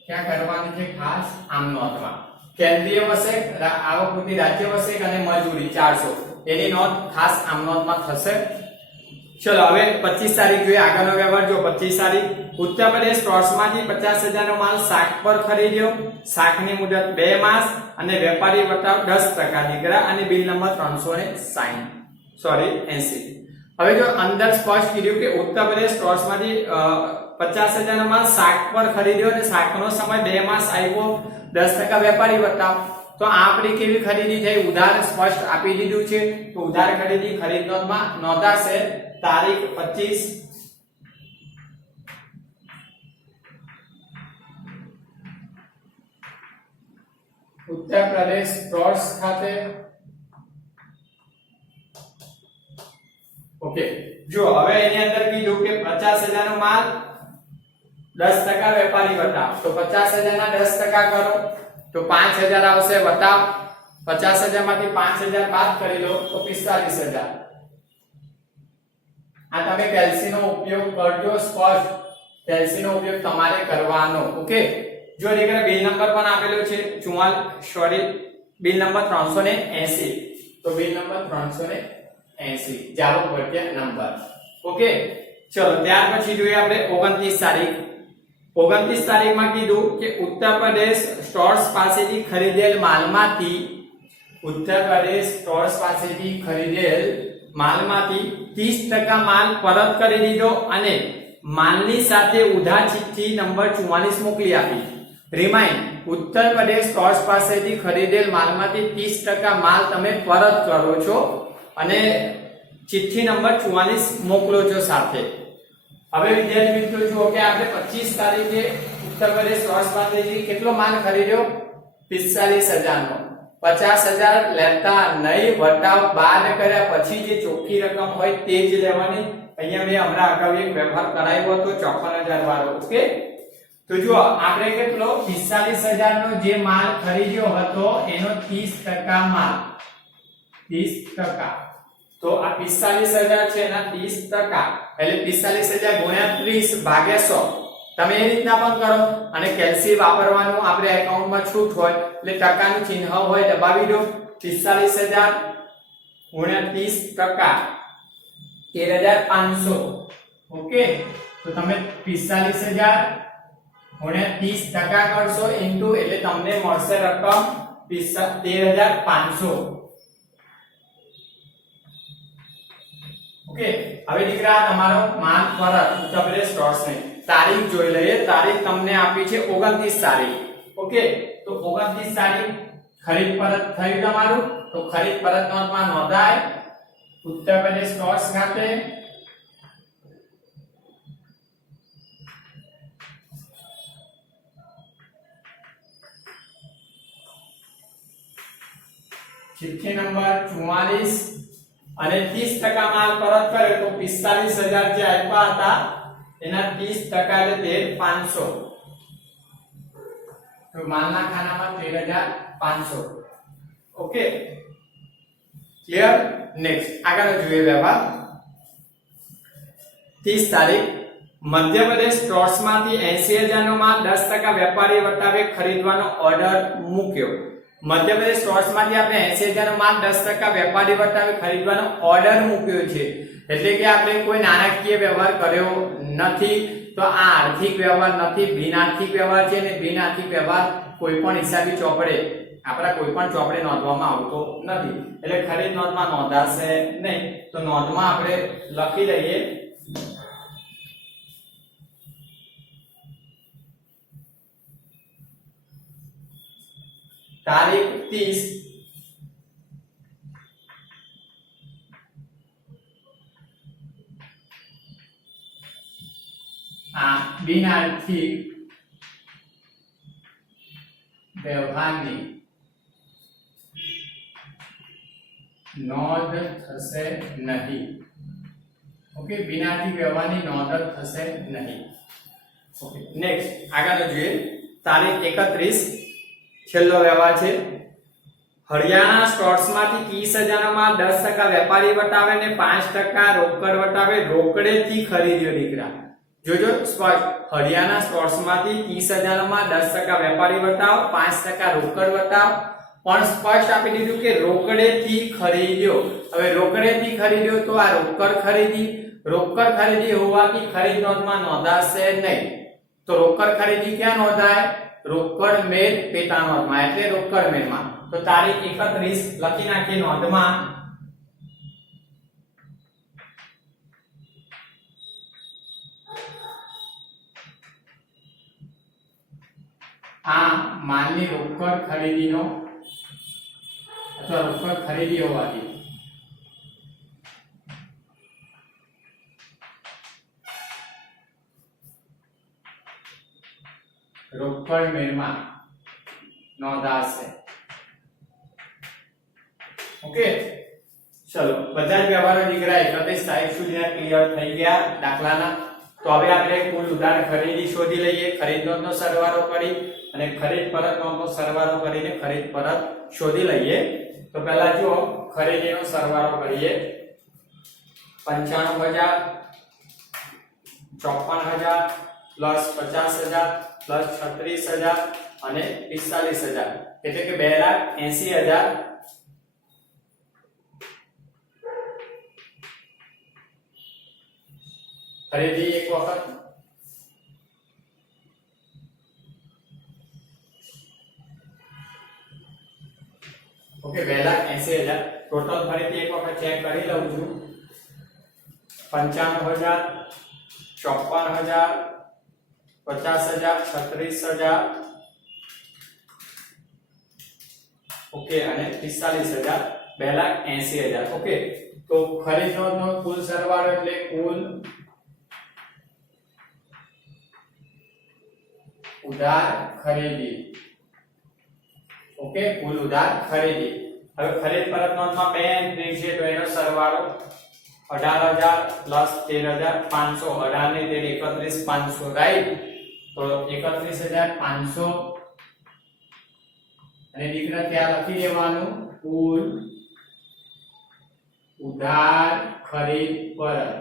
ક્યાં કરવાની છે? ખાસ આમ નોંધમાં. કેન્દ્રીય વસેક, આવકવૃત્તિ રાજ્ય વસેક અને મજૂરી 400 એની નોંધ ખાસ આમ નોંધમાં થશે। ચલો હવે 25 તારીખ જોઈએ આગળનો વ્યવહાર જો 25 તારીખ ઉત્તર પ્રદેશ સ્ટોર્સમાંથી 50,000 નો માલ શાક પર ખરીદ્યો, શાકની મુદત 2 માસ અને વેપારી વટાવ 10% દીકરા અને બિલ નંબર 380। હવે જો અંદર સ્પષ્ટ કીધું કે ઉત્તર પ્રદેશ સ્ટોર્સમાંથી 50,000 નો માલ શાક પર ખરીદ્યો અને શાકનો સમય 2 માસ આવ્યો, 10% વેપારી વટાવ। તો આ આપણી કેવી ખરીદી થઈ ઉધાર સ્પષ્ટ આપી દીધું છે તો ઉધાર ખરીદી ખરીદ નોંધમાં નોંધાશે તારીખ 25 ઉત્તર પ્રદેશ સ્ટોર્સ ખાતે। ઓકે જો હવે એની અંદર કીધું કે 50,000 નો માલ 10% વેપારી વટાવ તો 50,000 ના 10% કરો તો 5,000 આવશે વટાવ 50,000 માંથી 5,000 બાદ કરી લો તો 45,000। આ તમે કેલ્સી નો ઉપયોગ કરજો સ્પષ્ટ કેલ્સી નો ઉપયોગ તમારે કરવાનો। ઓકે જો દીકરા બિલ નંબર પણ આપેલો છે 44 બિલ નંબર 380 તો બિલ નંબર 380 જાવો ભટ્ટિયા નંબર। ઓકે ચલો ત્યાર પછી જોઈએ આપણે 29 તારીખ 29 તારીખમાં કીધું કે ઉત્તર પ્રદેશ સ્ટોર્સ પાસેથી ખરીદેલ માલમાંથી ઉત્તર પ્રદેશ સ્ટોર્સ પાસેથી ખરીદેલ માલમાંથી 30% માલ પરત કરી દીધો અને માલની સાથે ઉધાર ચિઠ્ઠી નંબર 44 મોકલી આપી। રિમાઇન્ડ ઉત્તર પ્રદેશ સ્ટોર્સ પાસેથી ખરીદેલ માલમાંથી 30% માલ તમે પરત કરો છો અને ચિઠ્ઠી નંબર 44 મોકલો છો સાથે। હવે વિદ્યાર્થી મિત્રો જુઓ કે આપણે 25 તારીખે ઉત્તર પ્રદેશ સ્ટોર્સ પાસેથી કેટલો માલ ખરીદ્યો 45,000 નો 50,000 લેતા નહીં વટાવ બાદ કર્યા પછી જે ચોખ્ખી રકમ હોય તે જ લેવાની। અહીંયા મેં હમણાં અગાઉ એક વ્યવહાર કરાવ્યો હતો 54,000 વાળો। ઓકે તો જુઓ આપણે કેટલો 45,000 નો જે માલ ખરીદ્યો હતો એનો 30% માલ 30% તો આ 45,000 છે એના 30% એટલે 45,000 ગુણ્યા 30 ભાગ્યા 100 તમે એ રીતના પણ કરો અને કેલ્સી વાપરવાનું આપણે એકાઉન્ટમાં છૂટ હોય એટલે ટકાનું ચિહ્ન હોય દબાવી દો 45,000 ગુણ્યા 30% 13,500। ઓકે તો તમે 45,000 ગુણ્યા 30% કરશો ઇન્ટુ એટલે તમને મળશે રકમ 13,500। ઓકે હવે દીકરા તમારો માલ પરત ઉત્તર પ્રદેશ સ્ટોર્સ ને તારીખ જોઈ લઈએ। તારીખ તમને આપી છે 29 તારીખ। ઓકે તો 29 તારીખ ખરીદ પરત થયું તમારું તો ખરીદ પરત નોંધમાં નોંધાય ઉત્તર પ્રદેશ સ્ટોર્સ ખાતે। ચિઠ્ઠી નંબર 44 અને 30% માલ પરત કર્યો તો 45,000 જે આપ્યા હતા એના 30% એટલે 13,500 તો માલના ખાનામાં 13,500। Okay clear. નેક્સ્ટ આગળ જોઈએ વ્યવહાર 30 તારીખ મધ્યપ્રદેશ સ્ટોર્સમાંથી 80,000 નો માલ 10% વેપારી વટાવે ખરીદવાનો ઓર્ડર મૂક્યો। મધ્યપ્રદેશ સ્ટોર્સમાંથી આપણે 80,000 નો માલ 10% વેપારી વટાવે ખરીદવાનો ઓર્ડર મૂક્યો છે એટલે કે આપણે કોઈ નાણાકીય વ્યવહાર કર્યો નથી તો આ આર્થિક વ્યવહાર નથી બિન આર્થિક વ્યવહાર છે અને બિન આર્થિક વ્યવહાર કોઈ પણ હિસાબી ચોપડે આપણા કોઈ પણ ચોપડે નોંધવામાં આવતો નથી એટલે ખરીદ નોંધમાં નોંધાશે નહીં તો નોંધમાં આપણે લખી દઈએ તારીખ 30 બિન આર્થિક વ્યવહારની નોંધ થશે નહીં। ઓકે બિન આર્થિક વ્યવહારની નોંધ થશે નહીં। ઓકે નેક્સ્ટ આગળ જોઈએ તારીખ 31 છેલ્લો વ્યવહાર છે હરિયાણા સ્ટોર્સમાંથી 30,000 નો માલ 10% વેપારી વટાવે ને 5% રોકડ વટાવે રોકડેથી ખરીદ્યો દીકરા। જોજો સ્પષ્ટ, હરિયાણા સ્ટોર્સમાંથી 30,000 માં 10% વેપારી વટાવ, 5% રોકડ વટાવ, પણ સ્પષ્ટ આપી દીધું કે રોકડેથી ખરીદ્યો. હવે રોકડેથી ખરીદ્યો તો આ રોકડ ખરીદી હોવાથી ખરીદ નોંધમાં નોંધાશે નહીં. તો રોકડ ખરીદી ક્યાં નોંધાય? રોકડ મેળ પેટા નોંધમાં, એટલે રોકડ મેળમાં. તો તારીખ 31 લખી નાખી નોંધમાં. આ માલની રોકડ ખરીદીનો અથવા રોકડ ખરીદી હોવાથી રોકડ મેળમાં નોંધાશે. ઓકે, ચલો બધા જ વ્યવહારો દીકરા 31 તારીખ સુધીના ક્લિયર થઈ ગયા દાખલાના. તો હવે આપણે કુલ ઉધાર ખરીદી શોધી લઈએ. ખરીદ નોંધનો સરવાળો કરી અને ખરીદ પરત નોંધનો સરવાળો કરીને ખરીદ પરત શોધી લઈએ. તો પહેલા જો ખરીદીનો સરવાળો કરીએ. 95,000 54,000 પ્લસ 50,000 પ્લસ 36,000 અને 45,000 એટલે કે 2,80,000 ખરીદી એક વખત. ઓકે, 2,80,000 ટોટલ ફરીથી એક વખત ચેક કરી લઉં છું. 95,000 54,000 50,000 36,000 ઓકે અને 45,000 2,80,000. ઓકે, તો ખરીદ નોંધનો કુલ સરવાળો એટલે કુલ ઉધાર ખરીદી. ઓકે, કુલ ઉધાર ખરીદી. હવે ખરીદ પરત નોંધમાં બે એન્ટ્રી છે તો એનો સરવાળો 18,000 પ્લસ 13,500. 18 ને 13 31,500, રાઈટ? તો 31,500 અને દીકરા ત્યાં લખી દેવાનું કુલ ઉધાર ખરીદ પરત.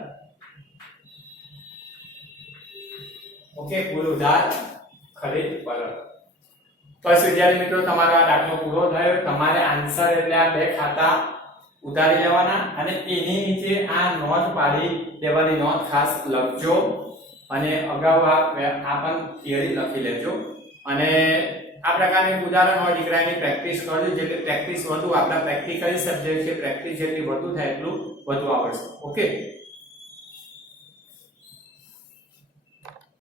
ઓકે, કુલ ઉધાર ખરીદ પરત. બસ વિદ્યાર્થી મિત્રો, તમારો આ દાખલો પૂરો થયો. તમારે આન્સર એટલે આ બે ખાતા ઉતારી લેવાના અને એની નીચે આ નોંધ પાડી દેવાની. નોંધ ખાસ લખજો અને અગાઉ આ પણ થિયરી લખી લેજો. અને આ પ્રકારની ઉદાહરણ હોય દીકરાની પ્રેક્ટિસ કરજો. જેટલી પ્રેક્ટિસ વધુ, આપણા પ્રેક્ટિકલી સબ્જેક્ટ છે, પ્રેક્ટિસ જેટલી વધુ થાય એટલું વધુ આવડશે. ઓકે.